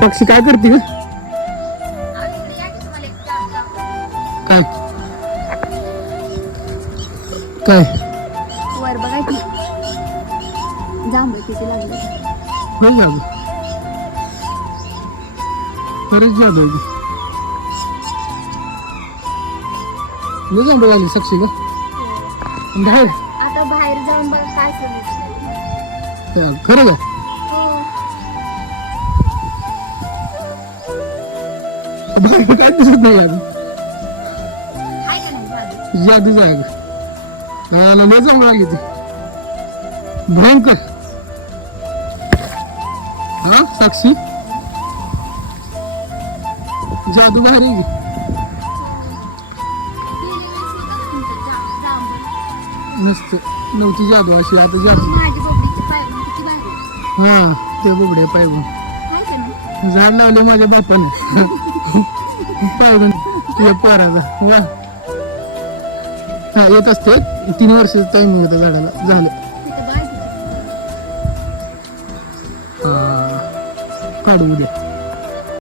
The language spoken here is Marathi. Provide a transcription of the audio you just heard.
साक्षी काय करते ग? काय काय वर बघा की जांभळ किती लागले. होय जादू खरंच जादू आहे लय जांभळ आली साक्षी ग बाहेर आता बाहेर जाऊन बघा काय समजलं. खरं का बाहेर काय दिसत नाही अजून हाय का नाही जादू? जादू जाग हा लय जांभळ आली ती भयंकर हा साक्षी जादू बाहेर आहे की. नसतं नव्हती जादू अशी आता जादू माझी बोबडीचे पाय किती भारी हा ते बुबडे पायगुण हाय का नाही? झाड लावले माझ्या बापाने पायगुण तुझ्या पाराचा वा हा येत असते 3 वर्षाचं टायमिंग होतं झाडाला झालं तिथं बाय किती. हा काढू उद्या